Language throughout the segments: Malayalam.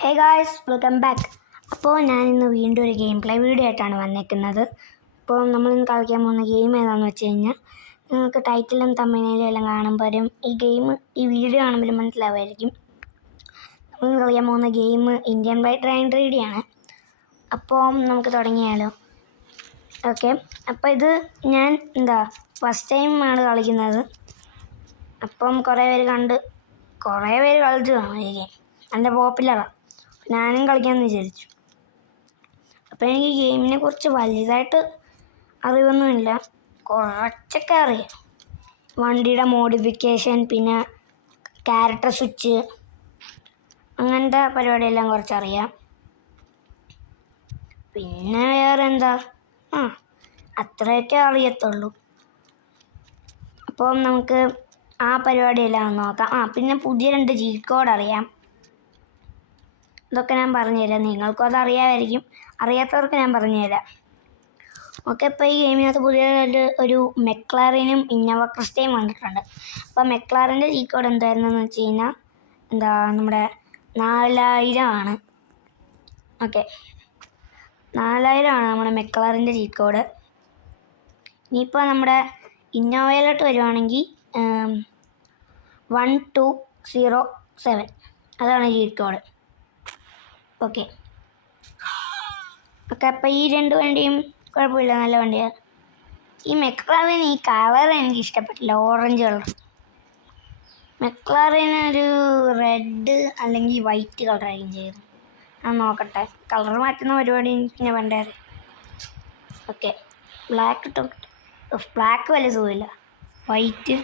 Hey guys, welcome back. അപ്പോൾ ഞാനിന്ന് വീണ്ടും ഒരു ഗെയിം പ്ലേ വീഡിയോ ആയിട്ടാണ് വന്നേക്കുന്നത്. അപ്പോൾ നമ്മളിന്ന് കളിക്കാൻ പോകുന്ന ഗെയിം ഏതാണെന്ന് വെച്ച് കഴിഞ്ഞാൽ നിങ്ങൾക്ക് ടൈറ്റിലും തമ്മിലും എല്ലാം കാണുമ്പോഴും ഈ വീഡിയോ കാണുമ്പോഴും മനസ്സിലാവുമായിരിക്കും. നമ്മളിന്ന് കളിക്കാൻ പോകുന്ന ഗെയിം ഇന്ത്യൻ ബൈ ട്രെയിൻ റൈഡിയാണ്. അപ്പോൾ നമുക്ക് തുടങ്ങിയാലോ. ഓക്കെ, അപ്പോൾ ഇത് ഞാൻ ഫസ്റ്റ് ടൈമാണ് കളിക്കുന്നത്. അപ്പം കുറേ പേര് കളിച്ചു കാണും. ഈ ഗെയിം നല്ല പോപ്പുലറാണ്. ഞാനും കളിക്കാമെന്ന് വിചാരിച്ചു. അപ്പോൾ എനിക്ക് ഗെയിമിനെ കുറിച്ച് വലുതായിട്ട് അറിവൊന്നുമില്ല, കുറച്ചൊക്കെ അറിയാം. വണ്ടിയുടെ മോഡിഫിക്കേഷൻ, പിന്നെ ക്യാരക്ടർ സ്വിച്ച്, അങ്ങനത്തെ പരിപാടിയെല്ലാം കുറച്ചറിയാം. പിന്നെ വേറെ അത്രയൊക്കെ അറിയത്തുള്ളൂ. അപ്പം നമുക്ക് ആ പരിപാടിയെല്ലാം നോക്കാം. പിന്നെ പുതിയ 2 ചീറ്റ് കോഡ് അറിയാം. ഇതൊക്കെ ഞാൻ പറഞ്ഞുതരാം. നിങ്ങൾക്കും അത് അറിയാമായിരിക്കും, അറിയാത്തവർക്ക് ഞാൻ പറഞ്ഞുതരാം. ഓക്കെ, ഇപ്പോൾ ഈ ഗെയിമിനകത്ത് പുതിയ ഒരു മെക്ലാറിനും ഇന്നോവ ക്രിസ്റ്റയും വന്നിട്ടുണ്ട്. അപ്പോൾ മെക്ലാറിൻ്റെ ചീറ്റ് കോഡ് എന്തായിരുന്നെന്ന് വെച്ച് കഴിഞ്ഞാൽ നമ്മുടെ 4000 ആണ്. ഓക്കെ, 4000 ആണ് നമ്മുടെ മെക്ലാറിൻ്റെ ചീറ്റ് കോഡ്. ഇനിയിപ്പോൾ നമ്മുടെ ഇന്നോവയിലോട്ട് വരുവാണെങ്കിൽ 1207 അതാണ് ചീറ്റ് കോഡ്. ഓക്കെ, അപ്പോൾ ഈ 2 വണ്ടിയും കുഴപ്പമില്ല, നല്ല വണ്ടിയാണ്. ഈ മെക്ലാറിന് ഈ കളർ എനിക്ക് ഇഷ്ടപ്പെട്ടില്ല, ഓറഞ്ച് കളർ. മെക്ലാറിന് ഒരു റെഡ് അല്ലെങ്കിൽ വൈറ്റ് കളറായിരിക്കും ചെയ്യുന്നത്. ഞാൻ നോക്കട്ടെ, കളർ മാറ്റുന്ന പരിപാടി പിന്നെ വേണ്ടത്. ഓക്കെ, ബ്ലാക്ക് വലിയ സുഖമില്ല. വൈറ്റ്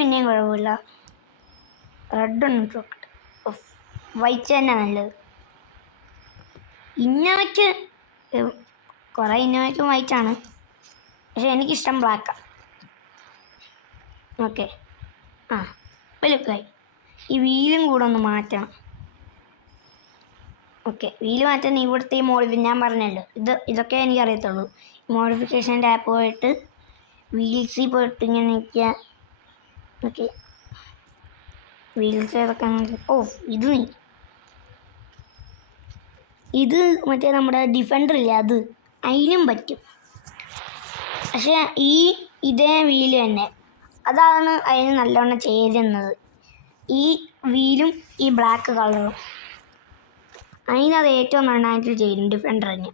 പിന്നെയും കുഴപ്പമില്ല. റെഡ് ഒന്ന് നോക്കട്ടെ. വൈറ്റ് തന്നെ നല്ലത്. ഇന്നോവയ്ക്ക് ഇന്നോവയ്ക്കും വൈറ്റാണ്, പക്ഷെ എനിക്കിഷ്ടം ബ്ലാക്കാണ്. ഓക്കെ, ഇപ്പോൾ ലുക്കായി. ഈ വീലും കൂടെ ഒന്ന് മാറ്റണം. ഓക്കെ, വീല് മാറ്റാൻ ഇവിടുത്തെ ഈ ഞാൻ പറഞ്ഞല്ലോ, ഇതൊക്കെ എനിക്കറിയത്തുള്ളൂ. മോഡിഫിക്കേഷൻ്റെ ആപ്പ് പോയിട്ട് വീൽസിൽ പോയിട്ട് ഇങ്ങനെ നിൽക്കുക. ഓക്കെ, വീൽസ് ഏതൊക്കെ ഇത് മറ്റേ നമ്മുടെ ഡിഫൻഡറില്ലേ, അതിനും പറ്റും. പക്ഷേ ഇതേ വീല് തന്നെ, അതാണ് അതിന് നല്ലവണ്ണം ചേരുന്നത്. ഈ വീലും ഈ ബ്ലാക്ക് കളറും അതിനത് ഏറ്റവും നന്നായിട്ട് ചേരും ഡിഫൻഡറിന്.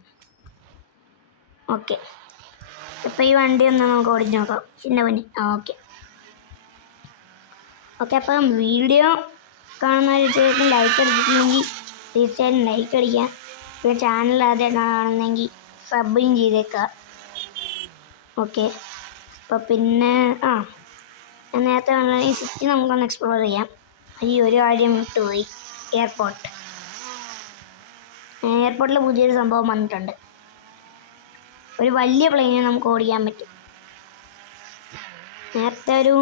ഓക്കെ, ഇപ്പോൾ ഈ വണ്ടി ഒന്ന് നമുക്ക് ഓടിച്ച് നോക്കാം. ഓക്കെ, അപ്പം വീഡിയോ കാണുന്നവർ ലൈക്ക് അടിച്ചിട്ടുണ്ടെങ്കിൽ തീർച്ചയായും ലൈക്ക് അടിക്കുക. പിന്നെ ചാനൽ ആദ്യമായിട്ടാണ് കാണുന്നതെങ്കിൽ സബ്ബും ചെയ്തേക്കുക. ഓക്കെ, അപ്പോൾ പിന്നെ ഞാൻ നേരത്തെ പറഞ്ഞ ഈ സിറ്റി നമുക്കൊന്ന് എക്സ്പ്ലോർ ചെയ്യാം. ഈ ഒരു കാര്യം വിട്ടുപോയി, എയർപോർട്ടിൽ പുതിയൊരു സംഭവം വന്നിട്ടുണ്ട്. ഒരു വലിയ പ്ലെയിനെ നമുക്ക് ഓടിക്കാൻ പറ്റും. നേരത്തെ ഒരു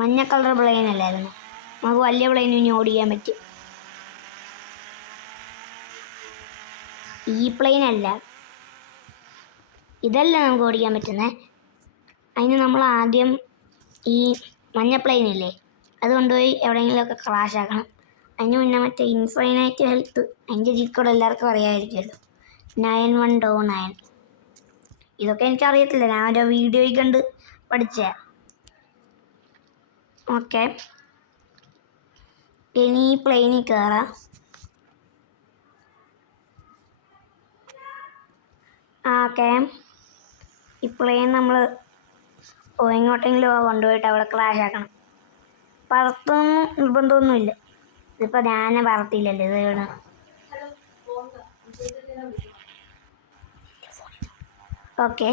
മഞ്ഞ കളർ പ്ലെയിൻ അല്ലായിരുന്നു, നമുക്ക് വലിയ പ്ലെയിൻ ഇനി ഓടിക്കാൻ പറ്റും. ഈ പ്ലെയിൻ അല്ല, ഇതല്ല നമുക്ക് ഓടിക്കാൻ പറ്റുന്നത്. അതിന് നമ്മൾ ആദ്യം ഈ മഞ്ഞ പ്ലെയിനില്ലേ, അത് കൊണ്ടുപോയി എവിടെയെങ്കിലുമൊക്കെ ക്രാഷ് ആക്കണം. അതിന് മുന്നേ മറ്റേ ഇൻഫൈനൈറ്റ് ഹെൽത്ത്, അതിൻ്റെ ചീറ്റ് കോഡ് എല്ലാവർക്കും അറിയാമായിരിക്കുമല്ലോ, 9109. ഇതൊക്കെ എനിക്കറിയത്തില്ല, ഞാൻ ഒരു വീഡിയോയിൽ കണ്ട് പഠിച്ചേ. ഓക്കെ, ഇനി ഈ പ്ലെയിനിൽ കയറാം. ഓക്കെ, ഈ പ്ലെയിൻ നമ്മൾ എങ്ങോട്ടെങ്കിലും കൊണ്ടുപോയിട്ട് അവിടെ ക്രാഷ് ആക്കണം. പറത്തൊന്നും നിർബന്ധമൊന്നുമില്ല. ഇതിപ്പോൾ ഞാൻ പറത്തില്ലല്ലോ, ഇത് വേണം. ഓക്കെ,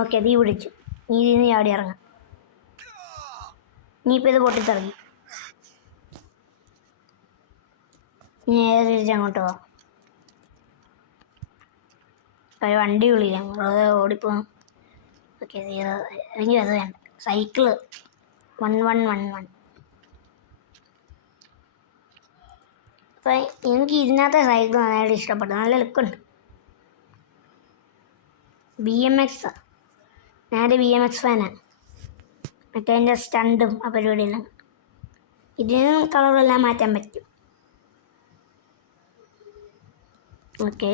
ഓക്കെ, തീ പിടിച്ചു. നീ ചാടി ഇറങ്ങാം. ഇനിയിപ്പോൾ ഇത് പൊട്ടിത്തിറങ്ങി. നേരെ തിരിച്ച് അങ്ങോട്ട് പോവാം. ഒരു വണ്ടി വിളിക്കാം, ഓടിപ്പോവാം. ഓക്കെ, എനിക്ക് അത് വേണ്ട. സൈക്കിള് 1111. അപ്പം എനിക്ക് ഇതിനകത്തെ സൈക്കിൾ നന്നായിട്ട് ഇഷ്ടപ്പെട്ടു, നല്ല ലുക്കുണ്ട്. BMX ഞാനൊരു BMX ഫാനാണ്. മറ്റേ അതിൻ്റെ സ്റ്റണ്ടും ആ പരിപാടിയെല്ലാം. ഇതിന് കളറെല്ലാം മാറ്റാൻ പറ്റും. ഓക്കെ,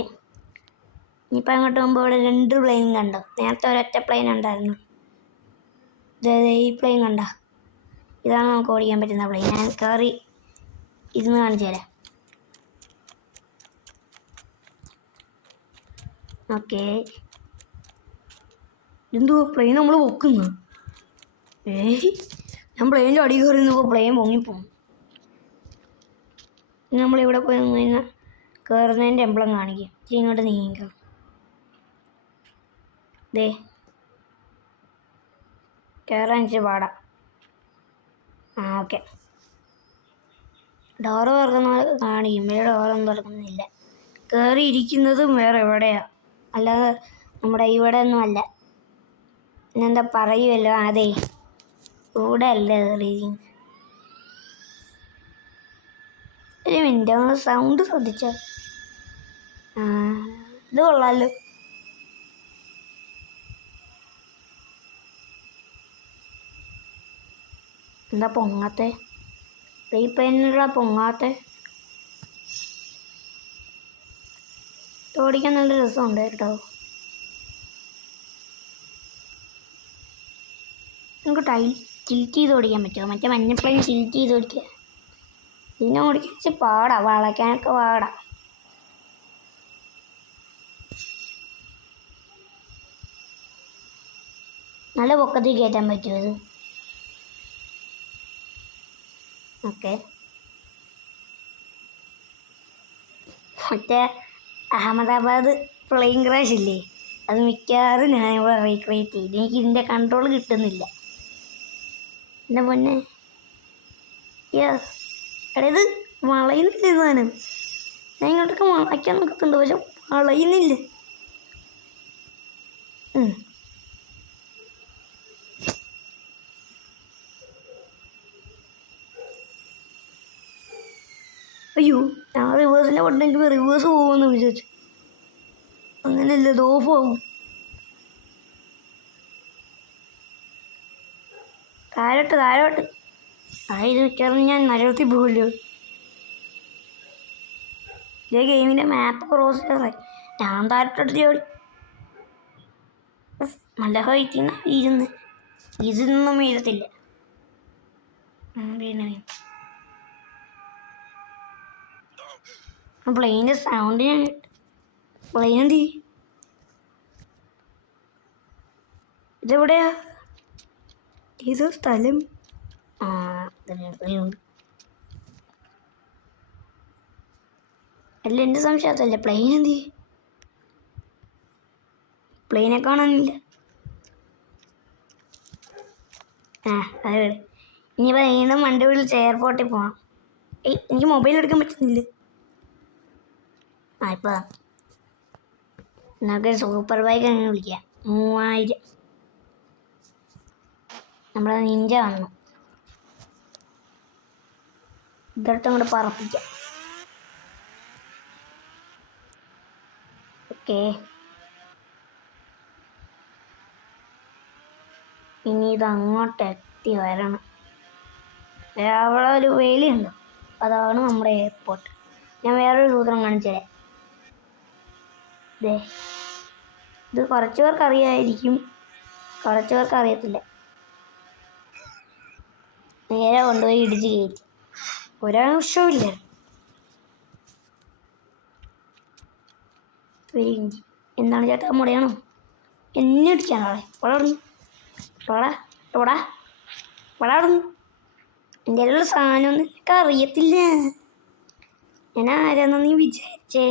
ഇനിയിപ്പോൾ അങ്ങോട്ട് പോകുമ്പോൾ ഇവിടെ 2 പ്ലെയിൻ കണ്ടോ? നേരത്തെ ഒരൊറ്റ പ്ലെയിൻ ഉണ്ടായിരുന്നു. ഈ പ്ലെയിൻ കണ്ട, ഇതാണ് നമുക്ക് ഓടിക്കാൻ പറ്റുന്ന പ്ലെയിൻ. ഞാൻ കയറി ഇരുന്ന് കാണിച്ചു തരാം. ഓക്കെ, എന്തോ പ്ലെയിൻ നമ്മൾ പൊക്കുന്നു. ഞാൻ പ്ലെയിനിൻ്റെ അടി കയറി നിന്നപ്പോൾ പ്ലെയിൻ പൊങ്ങിപ്പോകും. നമ്മളിവിടെ പോയി നിന്ന് കഴിഞ്ഞാൽ കയറുന്നതിൻ്റെ എംബ്ലം കാണിക്കും. ഇങ്ങോട്ട് നീങ്ങിക്കോ. ദേ കയറാൻ ഇച്ചിരി പാടാ. ഓക്കെ, ഡോറ് തുറക്കുന്ന കാണിക്കും. ഇവിടെ ഡോറൊന്നും തുറക്കുന്നില്ല. കയറി ഇരിക്കുന്നതും വേറെ എവിടെയാണ്, അല്ലാതെ നമ്മുടെ ഇവിടെ ഒന്നും അല്ല. പിന്നെന്താ പറയുമല്ലോ, അതെ ഇവിടെ അല്ല കയറിയിരിക്കുന്നത്. ഒരു മിനിറ്റ്, ഒന്ന് സൗണ്ട് ശ്രദ്ധിച്ചോ. ഇത് കൊള്ളാമല്ലോ. എന്താ പൊങ്ങാത്തെ? ഈ പെയിനുള്ള പൊങ്ങാത്തെ ഓടിക്കാൻ നല്ല രസമുണ്ട് കേട്ടോ. നമുക്ക് ടിൽറ്റ് ചെയ്ത് ഓടിക്കാൻ പറ്റുമോ? മറ്റേ മഞ്ഞപ്പഴം ടിൽറ്റ് ചെയ്ത് ഓടിക്കുക. ഇതിനെ ഓടിക്കാൻ പാടാ, വളയ്ക്കാനൊക്കെ പാടാ. നല്ല പൊക്കത്തിൽ കയറ്റാൻ പറ്റുമോ ഇത്? ഓക്കെ, മറ്റേ അഹമ്മദാബാദ് പ്ലെയിൻ ക്രാഷ് ഇല്ലേ, അത് മിക്കവാറും ഞാനിവിടെ റീക്രിയേറ്റ് ചെയ്തു. എനിക്ക് ഇതിൻ്റെ കൺട്രോൾ കിട്ടുന്നില്ല. എൻ്റെ പൊന്നെ, എടാ ഇത് വളയുന്നില്ല സാധനം. ഞാൻ ഇങ്ങോട്ടൊക്കെ വളയ്ക്കാൻ നോക്കുന്നുണ്ട്, പക്ഷെ വളയുന്നില്ല. അയ്യോ, ഞാൻ റിവേഴ്സിൻ്റെ പൊട്ടെങ്കിൽ റിവേഴ്സ് പോകുമെന്ന് വിചാരിച്ചു. അങ്ങനെയല്ല, ഇത് ഓഫാവും. താഴോട്ട് ഇത് മിക്കവാറും ഞാൻ നരകത്തിൽ പോകുമല്ലോ. ഇതേ ഗെയിമിൻ്റെ മാപ്പ് ക്രോസ് ചെയ്യാറായി. ഞാൻ താഴോട്ടെടുത്ത് ഓടി. നല്ല ഹൈറ്റിൽ നിന്ന് ഇതൊന്നും വീഴത്തില്ല. പ്ലെയിൻ്റെ സൗണ്ട് ഞാൻ പ്ലെയിൻ എന്തി ഇതെവിടെയാ? ഇത് സ്ഥലം അല്ല, എൻ്റെ സംശയം അതല്ല. പ്ലെയിൻ എന്തി? പ്ലെയിനെ കാണാനില്ല. അതെ, ഇനിയിപ്പോൾ വീണ്ടും വണ്ടി വിളിച്ച് എയർപോർട്ടിൽ പോകണം. എനിക്ക് മൊബൈൽ എടുക്കാൻ പറ്റുന്നില്ല. ഇപ്പോൾ നമുക്ക് സൂപ്പർ ബൈക്ക് അങ്ങനെ വിളിക്കാം. 3000. നമ്മളെ നിഞ്ച വന്നു. ഇതൊട്ടും കൂടെ പറപ്പിക്കാം. ഓക്കെ, ഇനി ഇതങ്ങോട്ട് എത്തി വരണം. അവിടെ ഒരു വേലിയുണ്ട്, അതാണ് നമ്മുടെ എയർപോർട്ട്. ഞാൻ വേറൊരു സൂത്രം കാണിച്ചു തരാം. ഇത് കുറച്ച് പേർക്ക് അറിയാമായിരിക്കും, കുറച്ച് പേർക്ക് അറിയത്തില്ല. നേരെ കൊണ്ടുപോയി ഇടിച്ച് കയറ്റി. ഒരാവശ്യമില്ല. എന്താണ് ചേട്ടാ, മുടയാണോ? എന്നെ ഇടിക്കാനാളെ വളർന്നു. എൻ്റെ ഉള്ള സാധനമൊന്നും എനിക്ക് അറിയത്തില്ല. ഞാൻ ആരാന്ന് നീ വിചാരിച്ചേ?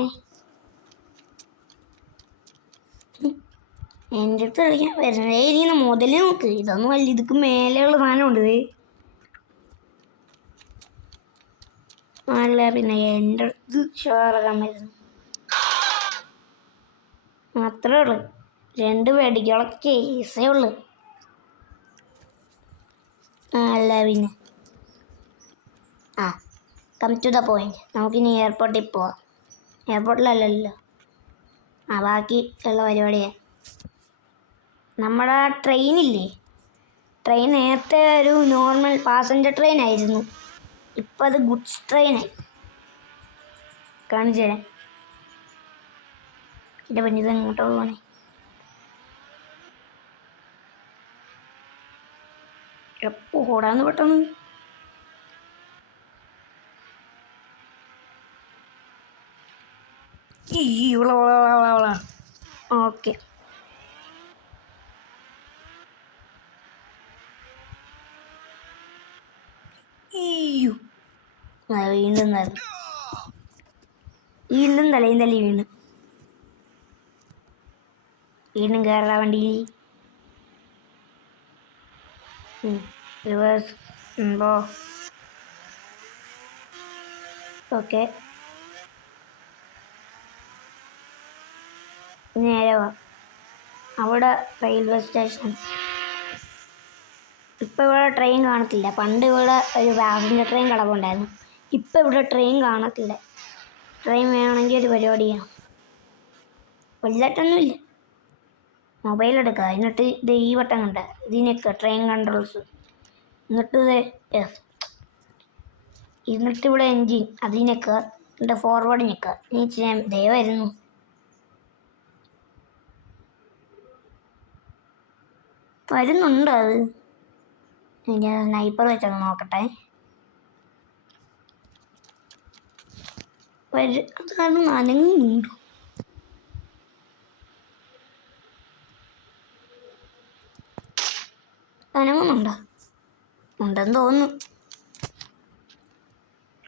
എൻ്റെ അടുത്ത് കളിക്കാൻ വരുന്നേ. ഇനി മുതൽ നോക്ക്. ഇതൊന്നും അല്ല, ഇതൊക്കെ മേലെയുള്ള സാധനമുണ്ട്. അല്ല, പിന്നെ എൻ്റെ അടുത്ത് ചോറക്കാൻ വരുന്നു. അത്രേ ഉള്ളു. 2 വെടികളൊക്കെ കേസേ ഉള്ളു. അല്ല പിന്നെ കം ടു ദ പോയിന്റ്. നമുക്കിനി എയർപോർട്ടിൽ പോവാം. എയർപോർട്ടിലല്ലല്ലോ, ബാക്കി ഉള്ള പരിപാടിയാണ്. നമ്മുടെ ട്രെയിനില്ലേ, ട്രെയിൻ നേരത്തെ ഒരു നോർമൽ പാസഞ്ചർ ട്രെയിൻ ആയിരുന്നു, ഇപ്പം അത് ഗുഡ്സ് ട്രെയിനായി. കാണിച്ചു തരാം. ഇതിൻ്റെ പഞ്ഞത് എങ്ങോട്ടോ പോകണേ. എപ്പോൾ ഓടാന്ന് പെട്ടെന്ന്. ഓക്കെ, വീണ്ടും തലയും തല്ലി വീണ്ടും കയറാ വണ്ടിയിൽ. റിവേഴ്സ് ഉണ്ടോ? ഓക്കെ, നേരെ വാ. അവിടെ റെയിൽവേ സ്റ്റേഷൻ. ഇപ്പം ഇവിടെ ട്രെയിൻ കാണത്തില്ല. പണ്ട് ഇവിടെ ഒരു പാസഞ്ചർ ട്രെയിൻ കിടപ്പുണ്ടായിരുന്നു. ഇപ്പം ഇവിടെ ട്രെയിൻ കാണത്തില്ല. ട്രെയിൻ വേണമെങ്കിൽ ഒരു പരിപാടി ചെയ്യണം. വലുതായിട്ടൊന്നുമില്ല. മൊബൈലെടുക്കുക, എന്നിട്ട് ഇത് ഈ വട്ടം കണ്ട ഇതിനൊക്കെ ട്രെയിൻ കൺട്രോൾസ്, എന്നിട്ട് എന്നിട്ട് ഇവിടെ എൻജിൻ അതിനൊക്കെ എന്നിട്ട് ഫോർവേഡ് നിൽക്കുക. നീ ചെയ്യാൻ ദയവായിരുന്നു. വരുന്നുണ്ട് അത്. ഞാൻ സ്നൈപ്പർ വെച്ചൊന്ന് നോക്കട്ടെ. അതാണ് അനങ്ങുന്നുണ്ട്. അനങ്ങുന്നുണ്ടോ? ഉണ്ടെന്ന് തോന്നുന്നു.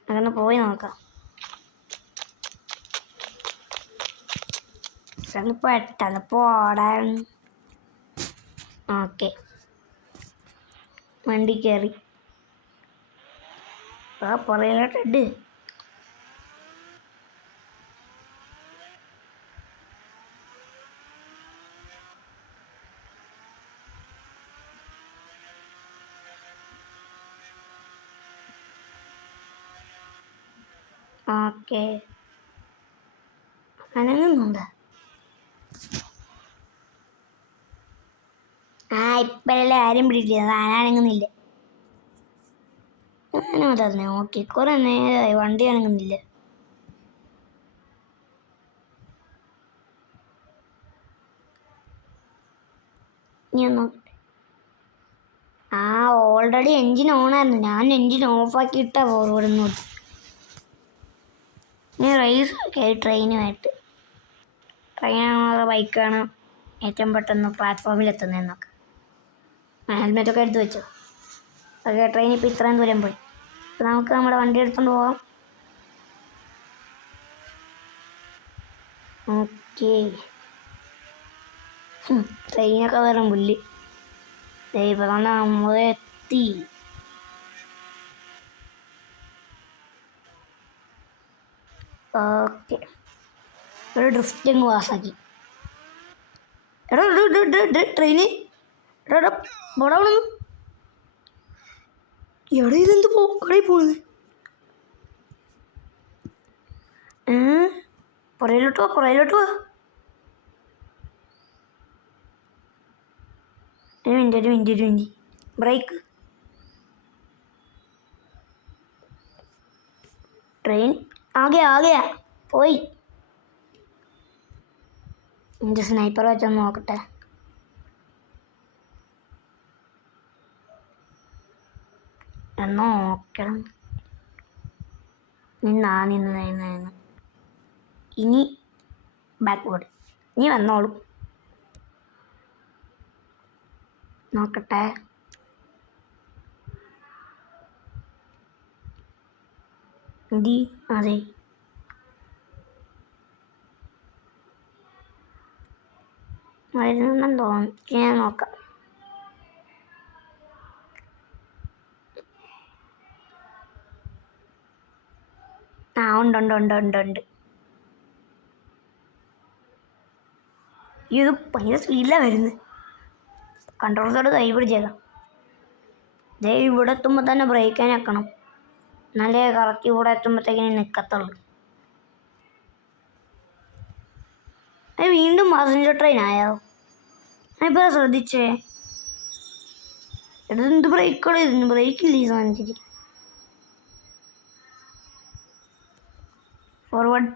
അങ്ങനെ പോയി നോക്കാം. പെട്ടെന്ന് പോടാൻ. ഓക്കെ, വണ്ടി കയറി. പുറയിലോട്ടിട്ട് ഓക്കെ, അനങ്ങുന്നുണ്ട്. ഇപ്പോഴല്ലേ ആരും പിടിക്കുന്നത്. അനങ്ങുന്നില്ല. ഞാനും അതറിഞ്ഞ. ഓക്കെ, കുറെ നേരമായി വണ്ടി അനങ്ങുന്നില്ല. ഞാൻ നോക്കട്ടെ. ഓൾറെഡി എൻജിൻ ഓണായിരുന്നു. ഞാൻ എൻജിൻ ഓഫാക്കിയിട്ടാ ഫോർവേഡ് നോക്കി. ഇനി റേസ് ഒക്കെ ട്രെയിനുമായിട്ട്. ട്രെയിനാണോ അതോ ബൈക്കാണ് ഏറ്റവും പെട്ടെന്ന് പ്ലാറ്റ്ഫോമിൽ എത്തുന്നതെന്നൊക്കെ. ഹെൽമെറ്റൊക്കെ എടുത്ത് വെച്ചോ. ഓക്കെ, ട്രെയിൻ ഇപ്പോൾ ഇത്രയും ദൂരം പോയി. അപ്പോൾ നമുക്ക് നമ്മുടെ വണ്ടി എടുത്തുകൊണ്ട് പോകാം. ഓക്കെ, ട്രെയിനൊക്കെ വരും പുല്ല്. ഇപ്പോൾ തന്നെ നമ്മളെത്തി. ഓക്കെ, ഒരു ഡ്രിഫ്റ്റിങ് പാസ്സാക്കി. എടാ ട്രെയിന് എടാ പോടാവണം. എവിടെ ഇതെന്ത് കടയിൽ പോകുന്നത്? പുറയിലോട്ട് വാ. ഒരു മിനിറ്റ്. ബ്രേക്ക്. ട്രെയിൻ ആകെയാ പോയി. എൻ്റെ സ്നൈപ്പർ വെച്ചൊന്ന് നോക്കട്ടെ. നോക്കണം. നിന്ന് ഇനി ബാക്ക്വേർഡ്. ഇനി വന്നോളും. നോക്കട്ടെ. അതെ, വരുന്നെന്ന് തോന്നുന്നു. ഞാൻ നോക്കാം. ഉണ്ട്. ഇത് ഭയങ്കര സ്പീഡിലാണ് വരുന്നത്. കൺട്രോൾസോട് കൈ പിടിച്ചേക്കാം. ഇവിടെ എത്തുമ്പോൾ തന്നെ ബ്രേക്ക് ആക്കണം. എന്നാലേ കറക്റ്റ് ഇവിടെ എത്തുമ്പോഴത്തേക്കിന് നിൽക്കത്തുള്ളൂ. വീണ്ടും പാസഞ്ചർ ട്രെയിൻ ആയോ? ഞാനിപ്പോൾ ശ്രദ്ധിച്ചേ. എന്ത് ബ്രേക്കോടെ ഇരുന്നു, ബ്രേക്കില്ല ഈ സാധനത്തിൽ. ഫോർവേഡ്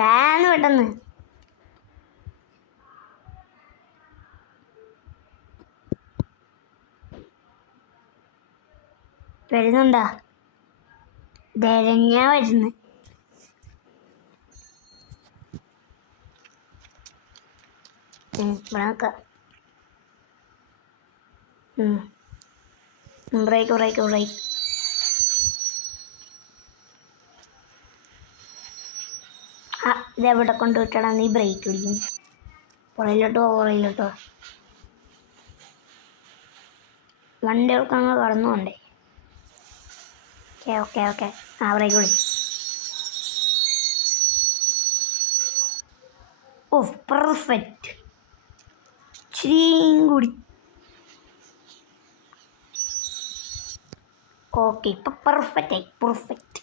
വേന്ന് പെട്ടെന്ന്. വരുന്നുണ്ടാ? ദരഞ്ഞാ വരുന്നു. Brake brake brake. ആ ഇതെവിടെ കൊണ്ടുവിട്ടാണ് നീ ബ്രേക്ക് പിടിക്കുന്നു? പുറയിലോട്ടോ. വണ്ടികൾക്ക് അങ്ങ് കടന്നു പോണ്ടേ? ഓക്കെ. ആ ബ്രേക്ക് പിടി. ഓ പെർഫെക്റ്റ്. ഇച്ചിരിയും കൂടി. ഓക്കെ ഇപ്പം പെർഫെക്റ്റ്.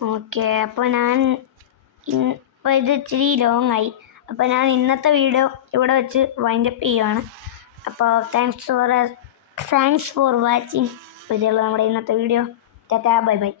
ഓക്കെ അപ്പോൾ ഞാൻ ഇപ്പോൾ ഇത് ഇച്ചിരി ലോങ് ആയി. അപ്പോൾ ഞാൻ ഇന്നത്തെ വീഡിയോ ഇവിടെ വെച്ച് വൈൻഡപ്പ് ചെയ്യുവാണ്. അപ്പോൾ താങ്ക്സ് ഫോർ വാച്ചിങ്. ഇതുള്ള നമ്മുടെ ഇന്നത്തെ വീഡിയോ. Tata bye.